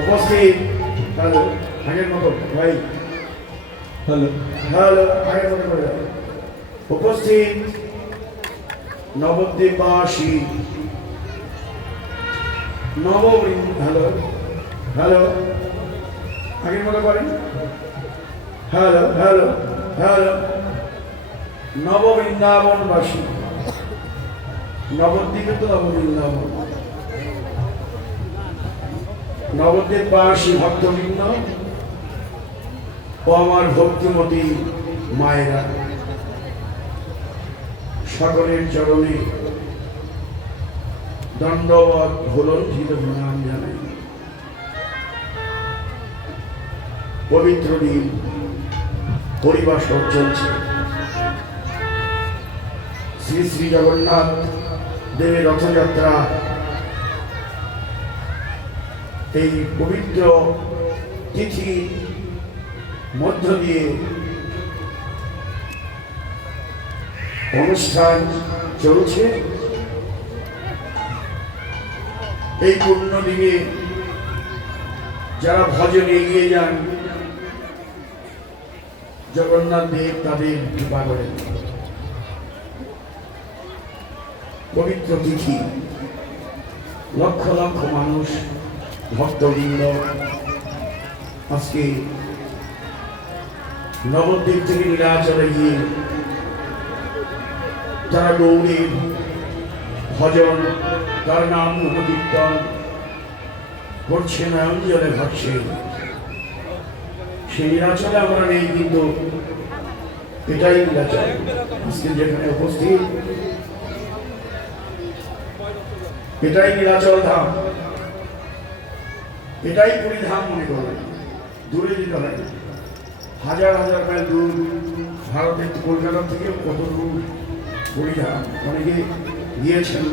উপস্থিত হ্যালো আগের মতো ভাই হ্যালো হ্যালো আগের মতো করে উপস্থিত নবদ্বীপবাসী হ্যালো হ্যালো আগের মতো করেন হ্যালো হ্যালো হ্যালো নববৃন্দাবনবাসী নবদ্বীপে তো নববৃন্দাবন নবদ্বীপবাসী ভক্তবৃন্দ ও আমার ভক্তিমতী মায়েরা সকলের চরণে দণ্ডবত ভুলণ্ঠিত প্রণাম জানাই। পবিত্র দিন পরিবাসর চলছে। শ্রী শ্রী জগন্নাথ দেবের রথযাত্রা এই পবিত্র তিথি মধ্য দিয়ে অনুষ্ঠান চলছে। এই পূর্ণ দিনে যারা ভজনে এগিয়ে যান জগন্নাথ দেব তাদের কৃপা করেন। পবিত্র তিথি লক্ষ লক্ষ মানুষ ভক্তবৃন্দ আজকে নবদ্বীপ থেকে নীলাচলে গিয়ে তারা গৌরীর ভজন তার নাম উপকীর্তন করছে, নয়ন জলে ভাসছে। সেই নীলাচলে আমরা নেই, কিন্তু এটাই নীলাচল। আজকে যেখানে উপস্থিত এটাই নীলাচল ধাম, এটাই পুরী ধাম মনে করবেন। দূরে যেতে হয়, হাজার হাজার মাইল দূর। ভারতের কলকাতা থেকে কত দূর পুরী ধাম। অনেকে গিয়েছেন,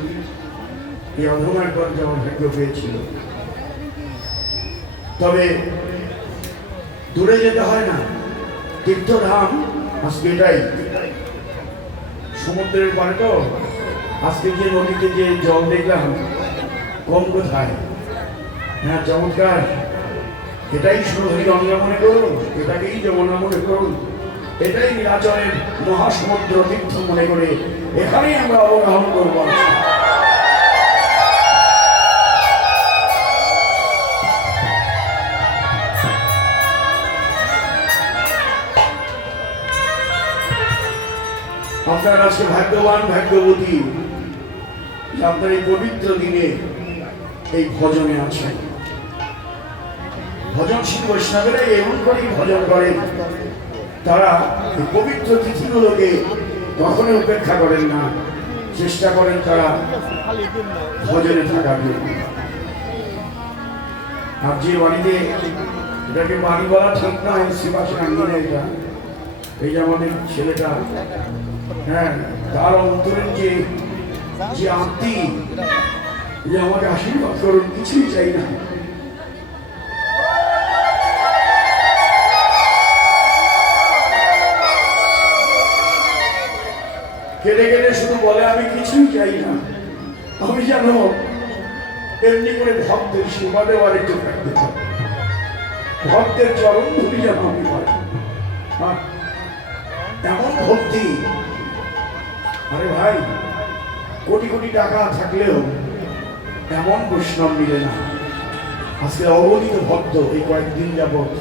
এই অধমার পর যাওয়ার ভাগ্য পেয়েছিল। তবে দূরে যেতে হয় না, তীর্থধাম আজকে এটাই। সমুদ্রের পারে তো আজকে যে নদীতে যে জল দেখলাম কম কোথায়। হ্যাঁ, চমৎকার। এটাই সুরধী গঙ্গা মনে করুন, এটাকেই যমুনা মনে করুন, এটাই নীলাচলের মহাসমুদ্র তীর্থ মনে করে এখানেই আমরা অবগাহন করবো। আপনার আজকে ভাগ্যবান ভাগ্যবতী, আপনার এই পবিত্র দিনে এই ভজনে আছেন। ভজনশীল বৈষ্ণবেরা এমন করেই ভজন করেন, তারা এই পবিত্র তিথিগুলোকে কখনো উপেক্ষা করেন না, চেষ্টা করেন তারা ভজনে থাকার জন্য। আর যে বাড়িতে, এটাকে বাড়ি বলা ঠিক নয়, শ্রীবাসী আঙ্গিনে এটা, এই যে আমাদের ছেলেটা, হ্যাঁ, তার অন্তরের যে আত্মী, যে আমাকে আশীর্বাদ করুন, কিছুই চাই না। কেটে কেটে শুধু বলে আমি কিছুই চাই না, আমি জানো এমনি করে ভক্তের সেবা দেওয়ার একটু থাকতে পারি, ভক্তের চরণ ধরি যেন আমি পাই। এমন ভক্তি, আরে ভাই, কোটি কোটি টাকা থাকলেও এমন বৈষ্ণব মিলে না। আজকে অগণিত ভক্ত এই কয়েকদিন যাবৎ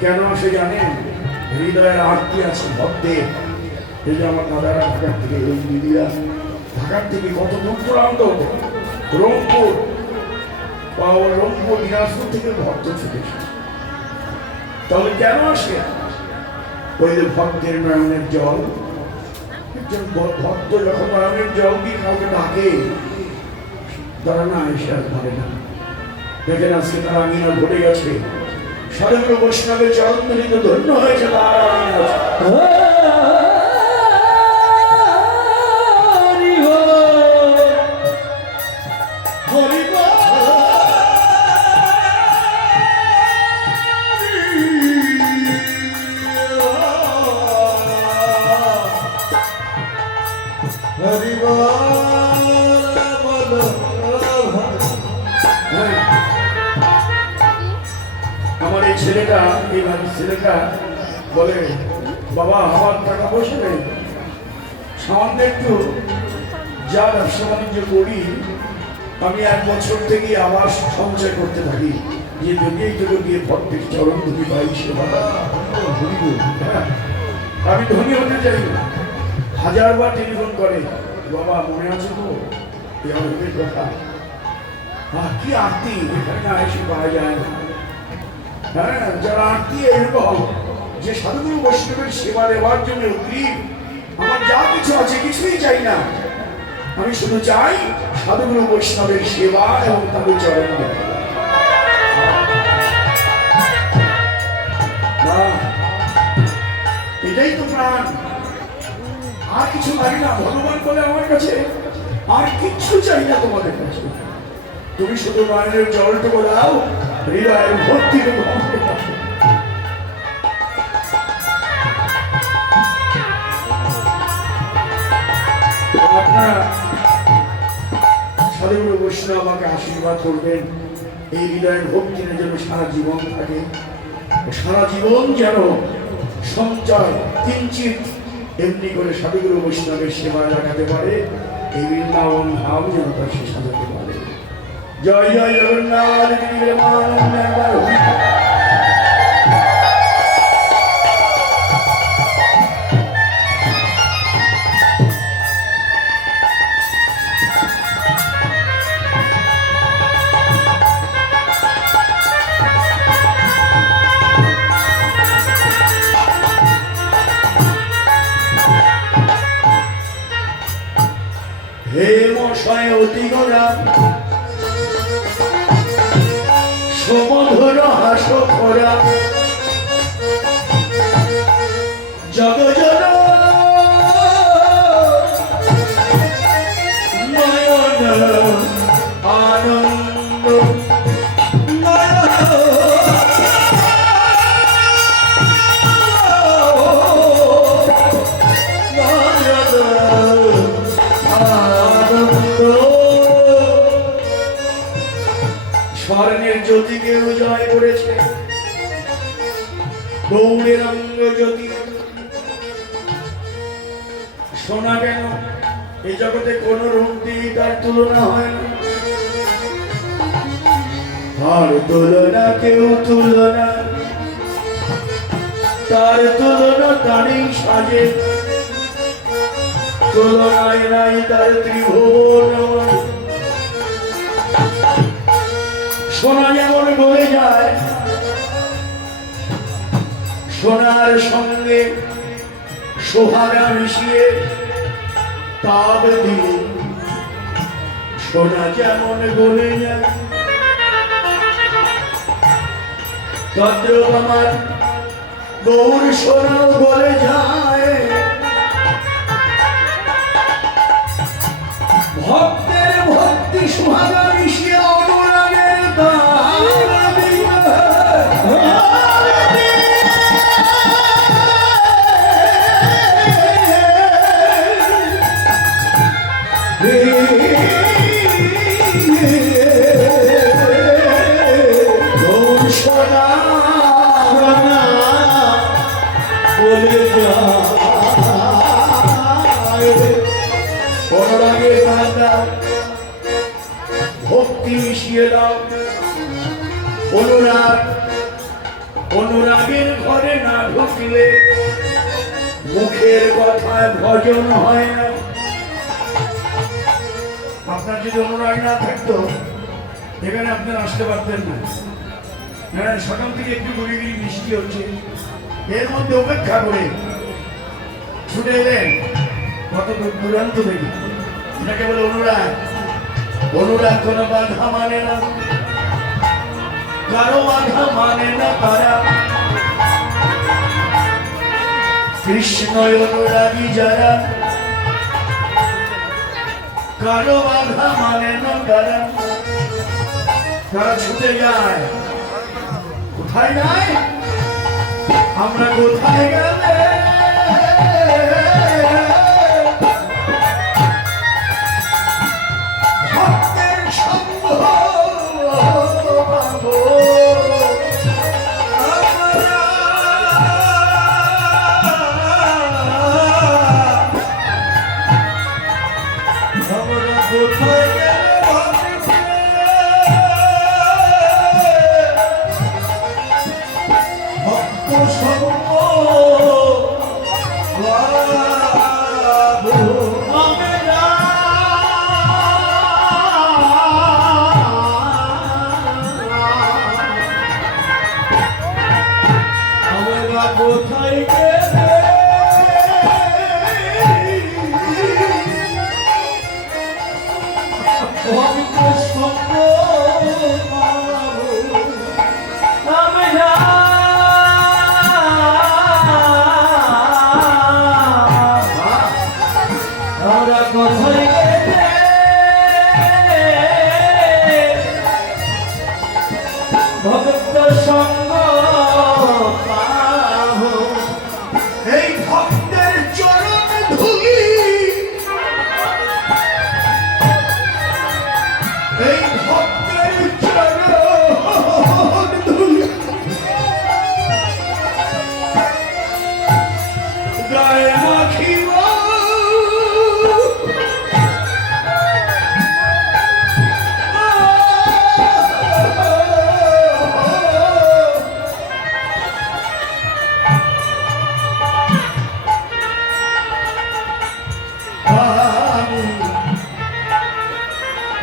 কেন আসে জানেন? হৃদয়ের আরতি আছে ভক্তের। এই যে আমার দাদারা ঢাকার থেকে, এই দিদিরা ঢাকার থেকে কত দূর দূরান্ত, রংপুর রংপুর দিনাজপুর থেকে ভক্ত ছুটে, তাহলে কেন আসে? ওই যে ভক্তের নয়নের জল, একজন ভক্ত যখন নয়নের জল দিয়ে কাউকে ডাকে, তারা না এসে আর পারে না। দেখেন আজকে তারা আঙিনা ভরে গেছে, সাধুগুরু বৈষ্ণবের চরণ ধরিতে ধন্য হয়েছে তারা। আমার এই ছেলেটা, এই ছেলেটা বলে, বাবা আমার টাকা পয়সা নেই, সামান্য একটু যা ব্যবসা বাণিজ্য করি আমি 1 বছর থেকে আবার সঞ্চয় করতে থাকি, যে যদি এইটুকু দিয়ে ভক্তের চরণ ধরি পাই সেবা। আমি ধনী হতে চাই না। 1000 বার টেলিফোন করে, বাবা মনে আছে তো এই কথা, কি আরতি এখানে না এসে পাওয়া যায় না। হ্যাঁ, যারা আরতি এরকম যে সাধুগুরু বৈষ্ণবের সেবা দেওয়ার জন্য উদ্গ্রীব, আমার যা কিছু আছে কিছুই চাই না, আমি শুধু চাই সাধুগুরু বৈষ্ণবের সেবা এবং তাদের চরণ দেওয়া। এটাই তো প্রাণ, আর কিছু লাগে না। ভগবান বলে আমার কাছে আর কিচ্ছু চাই না তোমাদের কাছে, তুমি শুধু নয়নের জলটুকু দাও, হৃদয়ের ভক্তিটুকু। আপনারা সাধুগুরু বৈষ্ণব আমাকে আশীর্বাদ করবেন, এই হৃদয়ের ভক্তির যেন সারা জীবন থাকে, সারা জীবন যেন সঞ্চয় কিঞ্চিত এমনি করে সাধুগুরু বৈষ্ণবের সেবা লাগাতে পারে, এই বৃন্দাবন ধাম যেন তার সে সাজাতে পারে। জয় জয় জগন্নাথ। হে মশায় অতি গোরা সমধুর হাস করা, জগ জন নয়ন আনন্দ, স্বর্ণের জ্যোতিকে উদয় করেছে, গৌরের অঙ্গ জ্যোতি। সোনা কেন, এই জগতে কোন রূপ দিয়ে তার তুলনা হয় না, তার তুলনা কেউ তুলনা, তার তুলনা তারই সাজে, তুলনায় নাই তার ত্রিভুবন। সোনা যেমন বলে যায় সোনার সঙ্গে সোহাগা মিশিয়ে তাব দিয়ে সোনা যেমন গলে যায় তদ্রূপ আমার গৌর সোনাও গলে যায়। ভক্তের ভক্তি সোহাগা মিশিয়ে অনুরাগের ভক্তি মিশিয়ে দাও। অনুরাগ অনুরাগের ঘরে না ঢুকলে মুখের কথায় ভজন হয় না। আপনার যদি অনুরাগ না থাকতো এখানে আপনারা আসতে পারতেন না। সকাল থেকে একটু গুড়িগুড়ি বৃষ্টি হচ্ছে, এর মধ্যে অপেক্ষা করে ছুটে এলেন কত দূরান্ত থেকে। এটাকে বলে অনুরাগ। অনুরাগ কোনো বাধা মানে না, কারো বাধা মানে না তারা। কৃষ্ণ অনুরাগী যারা, কারো বাধা মানে না তারা। তারা ছুটে যায় কোথায় যায়, আমরা কোথায় গেলে ভক্তের সঙ্গ পাবো। আমরা কোথায় কোথায় গেলে ভক্ত সঙ্গ আমরা কোথায় গেলে ভক্ত সঙ্গ পাবো। এই ভক্তের চরণ ধুলি, এই ভক্তের চরণ ধুলি গায়ে মাখিব।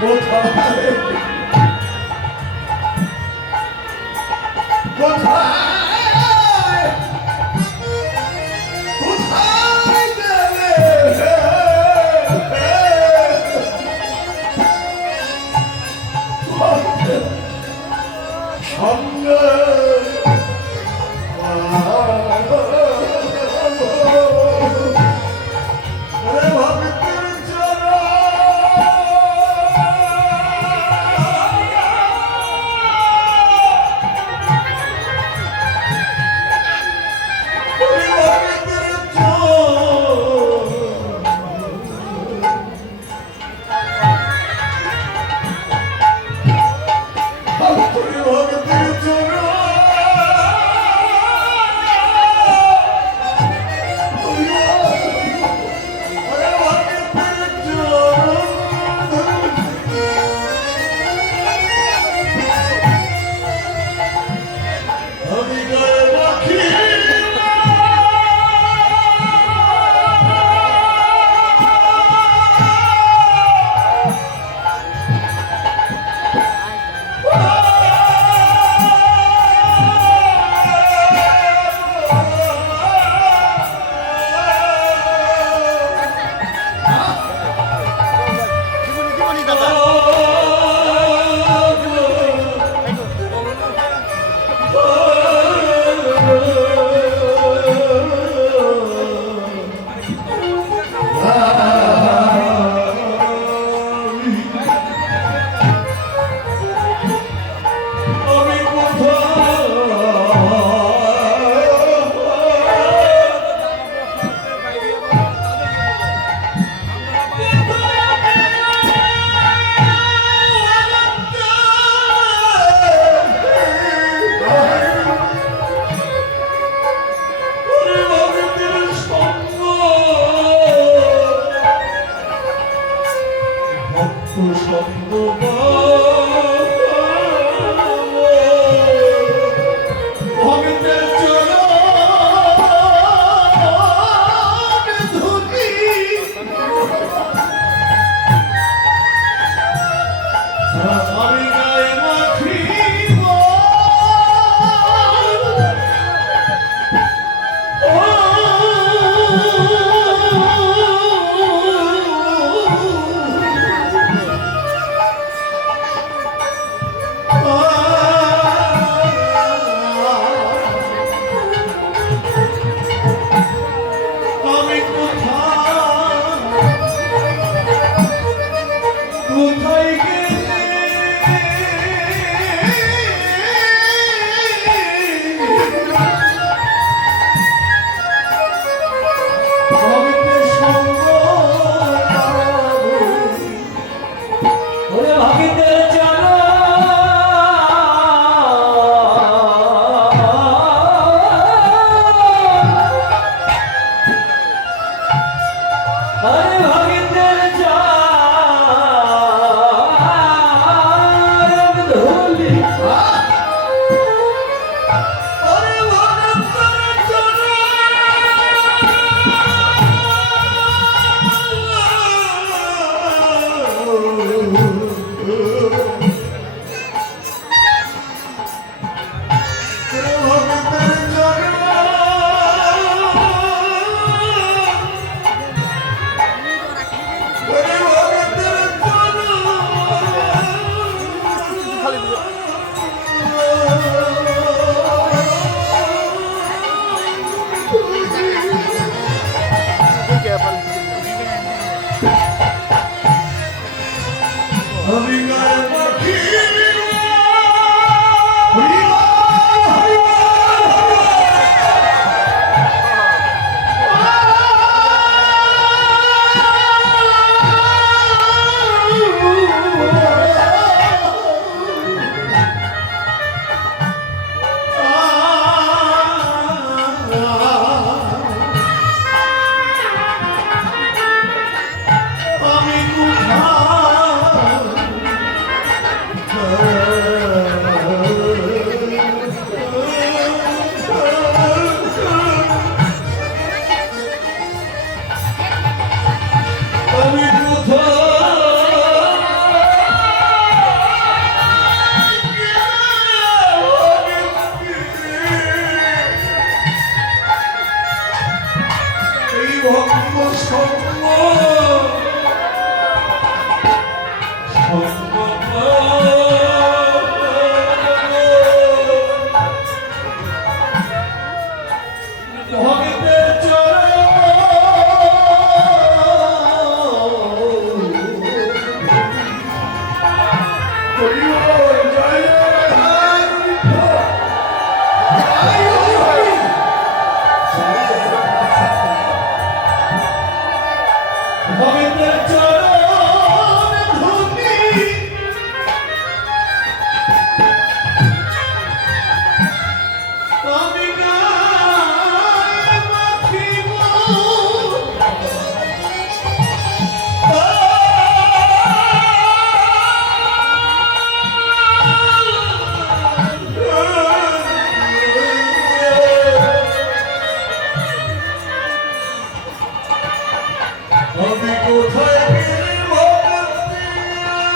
কোথায়